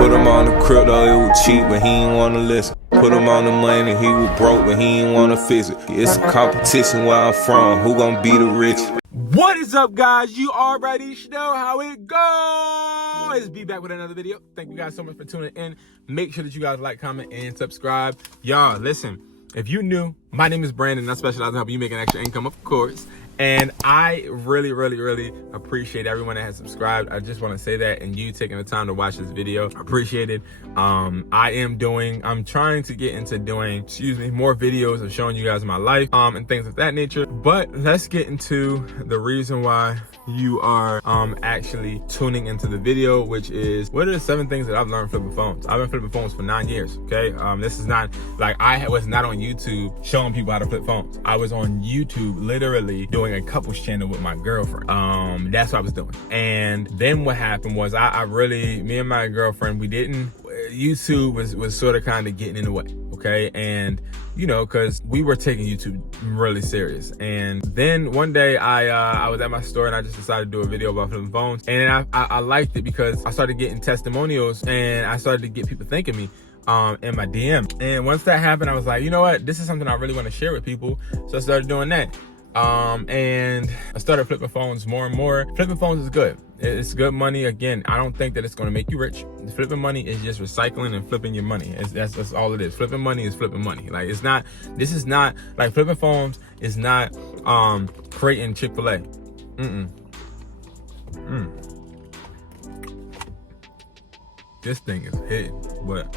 Put him on the crypto, it was cheap, but he ain't wanna listen. Put him on the money, he was broke, but he ain't wanna fix it. It's a competition where I'm from, who gon' be the rich? What is up, guys? You already know how it goes. Be back with another video. Thank you guys so much for tuning in. Make sure that you guys like, comment, and subscribe. Y'all, listen, if you new, my name is Brandon, and I specialize in helping you make an extra income, of course. And I really appreciate everyone that has subscribed. I just want to say that, and you taking the time to watch this video, appreciate it. I'm trying to get into doing, more videos of showing you guys my life, and things of that nature. But let's get into the reason why you are actually tuning into the video, which is, what are the 7 things that I've learned flipping phones? I've been flipping phones for 9 years, okay? This is not, like, I was not on YouTube showing people how to flip phones. I was on YouTube literally doing a couples channel with my girlfriend. That's what I was doing. And then what happened was me and my girlfriend, YouTube was sort of kind of getting in the way, okay? And you know, because we were taking YouTube really serious. And then one day I was at my store and I just decided to do a video about flipping phones. And I liked it because I started getting testimonials and I started to get people thanking me in my DM. And once that happened, I was like, you know what? This is something I really want to share with people. So I started doing that. And I started flipping phones more and more. Flipping phones is good. It's good money. Again, I don't think that it's going to make you rich. Flipping money is just recycling and flipping your money. That's all it is. Flipping money is flipping money. Like, this is not like flipping phones is not creating Chick-fil-A. This thing is hitting, but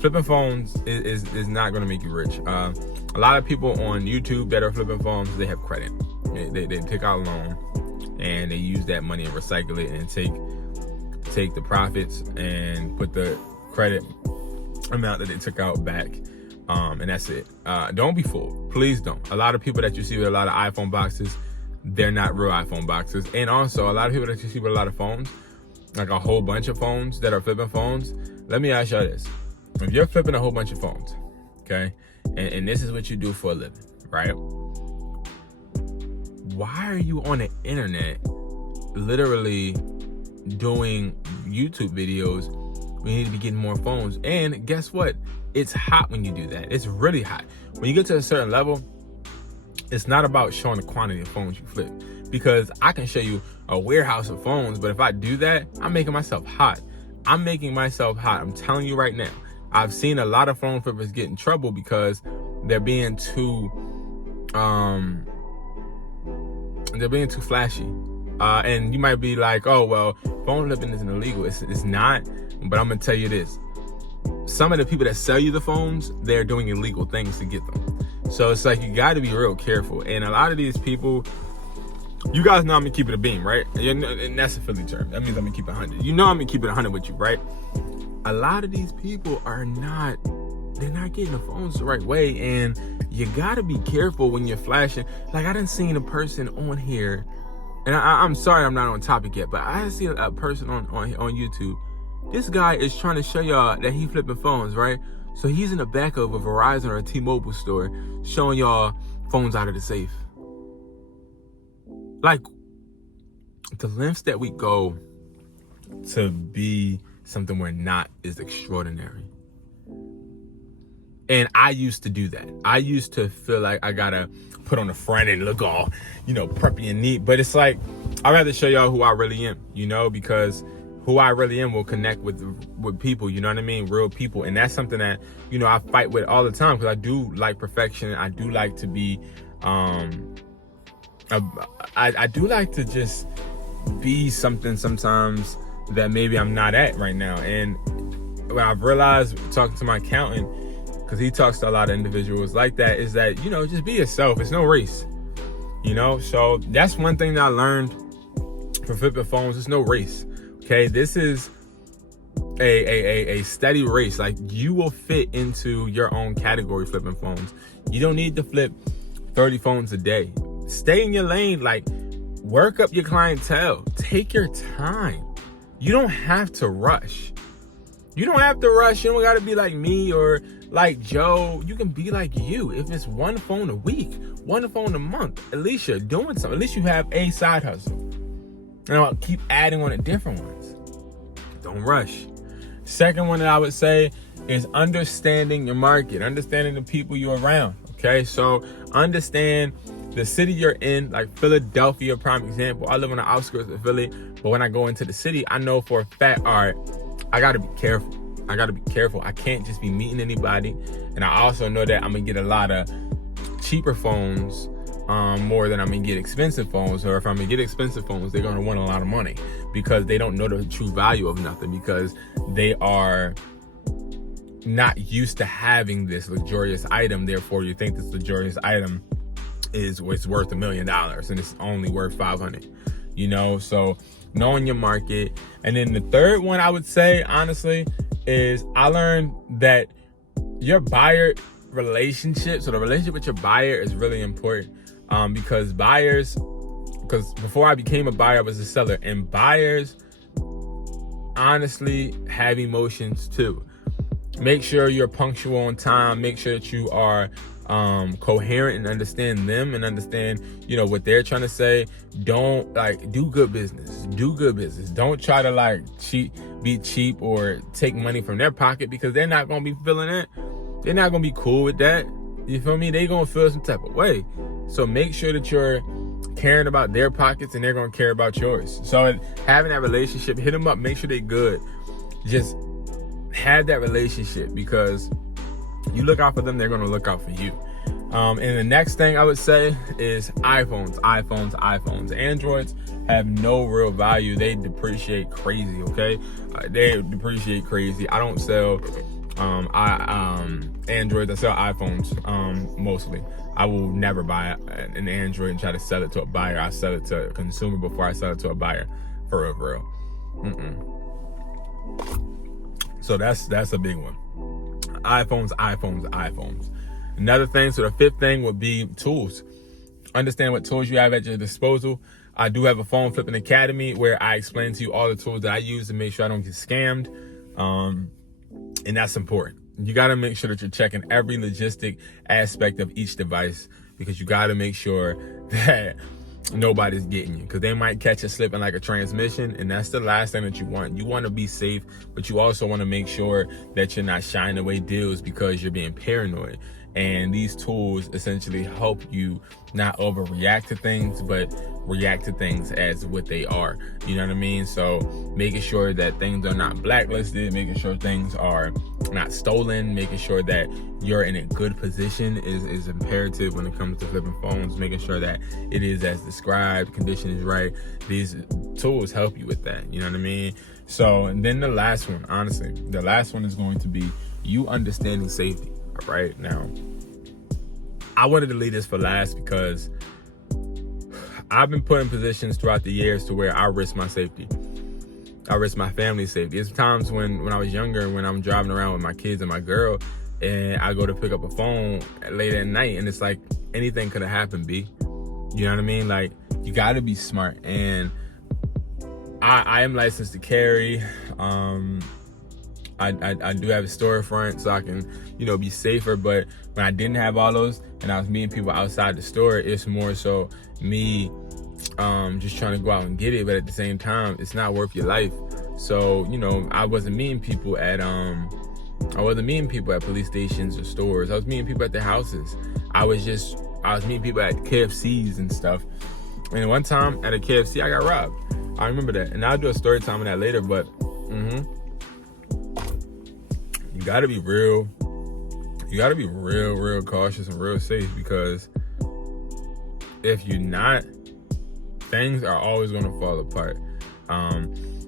flipping phones is not going to make you rich. A lot of people on YouTube that are flipping phones, they have credit. They take out a loan and they use that money and recycle it and take the profits and put the credit amount that they took out back, and that's it. Don't be fooled. Please don't. A lot of people that you see with a lot of iPhone boxes, they're not real iPhone boxes. And also, a lot of people that you see with a lot of phones, like a whole bunch of phones that are flipping phones, let me ask y'all this. If you're flipping a whole bunch of phones, okay, and this is what you do for a living, right? Why are you on the internet literally doing YouTube videos when you need to be getting more phones? And guess what? It's hot when you do that. It's really hot. When you get to a certain level, it's not about showing the quantity of phones you flip, because I can show you a warehouse of phones, but if I do that, I'm making myself hot. I'm making myself hot. I'm telling you right now. I've seen a lot of phone flippers get in trouble because they're being too flashy. And you might be like, oh, well, phone flipping isn't illegal. It's not, but I'm gonna tell you this. Some of the people that sell you the phones, they're doing illegal things to get them. So it's like, you gotta be real careful. And a lot of these people, you guys know I'm gonna keep it a beam, right? And that's a Philly term. That means I'm gonna keep it 100. You know I'm gonna keep it 100 with you, right? A lot of these people they're not getting the phones the right way, and you gotta be careful when you're flashing. Like, I done seen a person on here, and I'm sorry I'm not on topic yet, but I seen a person on YouTube. This guy is trying to show y'all that he flipping phones, right? So he's in the back of a Verizon or a T-Mobile store showing y'all phones out of the safe. Like, the lengths that we go to be something we're not is extraordinary. And I used to do that. I used to feel like I gotta put on the front and look all, preppy and neat. But it's like, I'd rather show y'all who I really am, because who I really am will connect with people, you know what I mean? Real people. And that's something that, I fight with all the time, because I do like perfection. I do like to be, I do like to just be something sometimes that maybe I'm not at right now. And when I've realized, talking to my accountant, because he talks to a lot of individuals like that, is that, just be yourself. It's no race, So that's one thing that I learned for flipping phones. It's no race, okay? This is a steady race. Like, you will fit into your own category flipping phones. You don't need to flip 30 phones a day. Stay in your lane. Like, work up your clientele. Take your time. You don't have to rush. You don't have to rush. You don't got to be like me or like Joe. You can be like you. If it's one phone a week, one phone a month, at least you're doing something. At least you have a side hustle. Keep adding on to different ones. Don't rush. Second one that I would say is understanding your market, understanding the people you're around. Okay, so understand the city you're in, like Philadelphia, prime example. I live on the outskirts of Philly, but when I go into the city, I know for a fact, all right, I gotta be careful. I can't just be meeting anybody. And I also know that I'm gonna get a lot of cheaper phones more than I'm gonna get expensive phones. Or if I'm gonna get expensive phones, they're gonna want a lot of money because they don't know the true value of nothing, because they are not used to having this luxurious item. Therefore, you think this luxurious item is worth $1 million and it's only worth 500, you know? So knowing your market. And then the third one I would say, honestly, is I learned that your buyer relationship, so the relationship with your buyer is really important, because before I became a buyer, I was a seller, and buyers honestly have emotions too. Make sure you're punctual on time. Make sure that you are coherent and understand them and understand, you know, what they're trying to say. Don't do good business. Don't try to be cheap or take money from their pocket, because they're not going to be feeling it. They're not going to be cool with that. You feel me? They're going to feel some type of way. So make sure that you're caring about their pockets and they're going to care about yours. So having that relationship, hit them up, make sure they're good. Just have that relationship, because you look out for them, they're going to look out for you. And the next thing I would say is iPhones. Androids have no real value. They depreciate crazy, okay? They depreciate crazy. I don't sell Androids. I sell iPhones mostly. I will never buy an Android and try to sell it to a buyer. I sell it to a consumer before I sell it to a buyer, for real. So that's a big one. iPhones. Another thing, so the fifth thing would be tools. Understand what tools you have at your disposal. I do have a phone flipping academy where I explain to you all the tools that I use to make sure I don't get scammed. And that's important. You got to make sure that you're checking every logistic aspect of each device, because you got to make sure that nobody's getting you, because they might catch you slipping like a transmission, and that's the last thing that you want. You want to be safe, but you also want to make sure that you're not shying away deals because you're being paranoid. And these tools essentially help you not overreact to things, but react to things as what they are. You know what I mean? So making sure that things are not blacklisted, making sure things are not stolen, making sure that you're in a good position is imperative when it comes to flipping phones. Making sure that it is as described, condition is right. These tools help you with that. You know what I mean? So, and then the last one, honestly, the last one is going to be you understanding safety. All right, now, I wanted to leave this for last because I've been put in positions throughout the years to where I risk my safety. I risk my family's safety. There's times when I was younger, when I'm driving around with my kids and my girl, and I go to pick up a phone late at night, and it's like anything could have happened, B. You know what I mean? Like, you got to be smart. And I am licensed to carry. I do have a storefront, so I can, you know, be safer. But when I didn't have all those and I was meeting people outside the store, it's more so me just trying to go out and get it. But at the same time, it's not worth your life. So, you know, I wasn't meeting people at police stations or stores. I was meeting people at their houses. I was meeting people at KFCs and stuff. And one time at a KFC, I got robbed. I remember that. And I'll do a story time on that later, but you gotta be real. You gotta be real cautious and real safe, because if you're not, things are always gonna fall apart.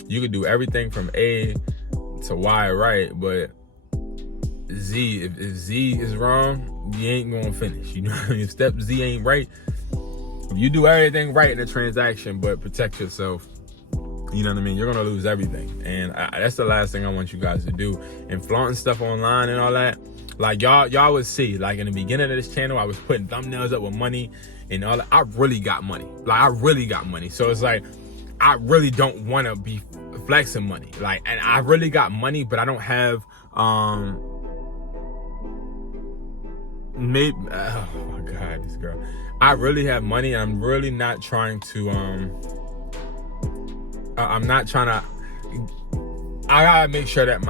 You could do everything from A to Y right, but Z, if Z is wrong, you ain't gonna finish. You know what I mean? If step Z ain't right, if you do everything right in a transaction but protect yourself, you know what I mean, you're gonna lose everything. And that's the last thing I want you guys to do. And flaunting stuff online and all that, like y'all would see, like in the beginning of this channel, I was putting thumbnails up with money and all that. I really got money. So it's like, I really don't want to be flexing money. Like, and I really got money, but I don't have maybe, oh my God, this girl. I really have money, and I'm really not trying to I'm not trying to I gotta make sure that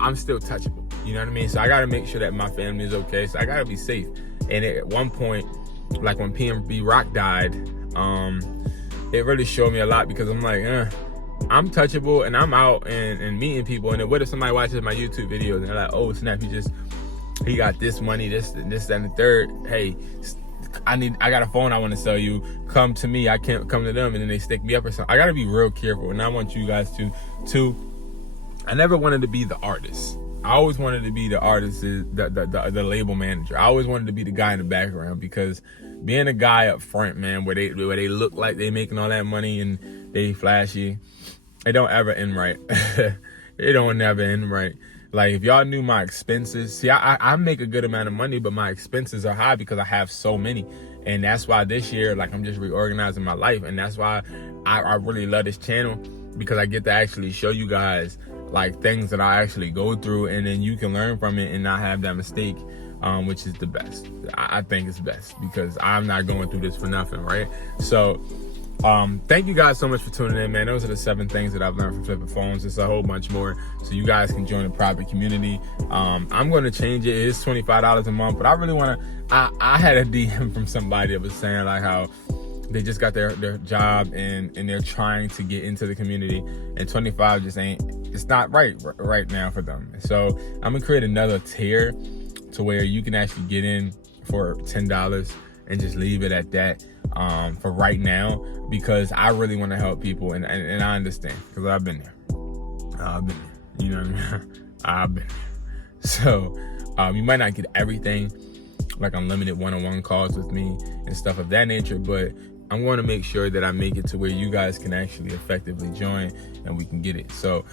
I'm still touchable. You know what I mean? So I gotta make sure that my family is okay. So I gotta be safe. And at one point, like when PNB Rock died, it really showed me a lot, because I'm like, I'm touchable and I'm out and meeting people. And then what if somebody watches my YouTube videos and they're like, oh snap, he got this money, this, that, and the third. Hey, I got a phone I want to sell you. Come to me. I can't come to them, and then they stick me up or something. I gotta be real careful, and I want you guys to. I never wanted to be the artist. I always wanted to be the artist, the label manager. I always wanted to be the guy in the background, because being a guy up front, man, where they look like they making all that money and they flashy, it don't ever end right. It don't never end right. Like, if y'all knew my expenses, see, I make a good amount of money, but my expenses are high because I have so many. And that's why this year, like, I'm just reorganizing my life. And that's why I really love this channel, because I get to actually show you guys, like, things that I actually go through, and then you can learn from it and not have that mistake, which is the best. I think it's best, because I'm not going through this for nothing, right? So, thank you guys so much for tuning in, man. Those are the 7 things that I've learned from flipping phones. There's a whole bunch more, so you guys can join the private community. I'm going to change it. It is $25 a month, but I really want to. I had a DM from somebody that was saying, like, how they just got their job and they're trying to get into the community, and 25 just ain't. It's not right now for them. So I'm gonna create another tier to where you can actually get in for $10 and just leave it at that. For right now, because I really want to help people, and I understand, because I've been there. You know what I mean? I've been there. So you might not get everything, like unlimited one-on-one calls with me and stuff of that nature, but I'm going to make sure that I make it to where you guys can actually effectively join and we can get it. So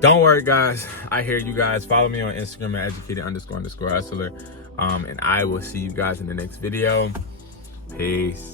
don't worry, guys. I hear you guys. Follow me on Instagram at educated__hustler. And I will see you guys in the next video. Peace.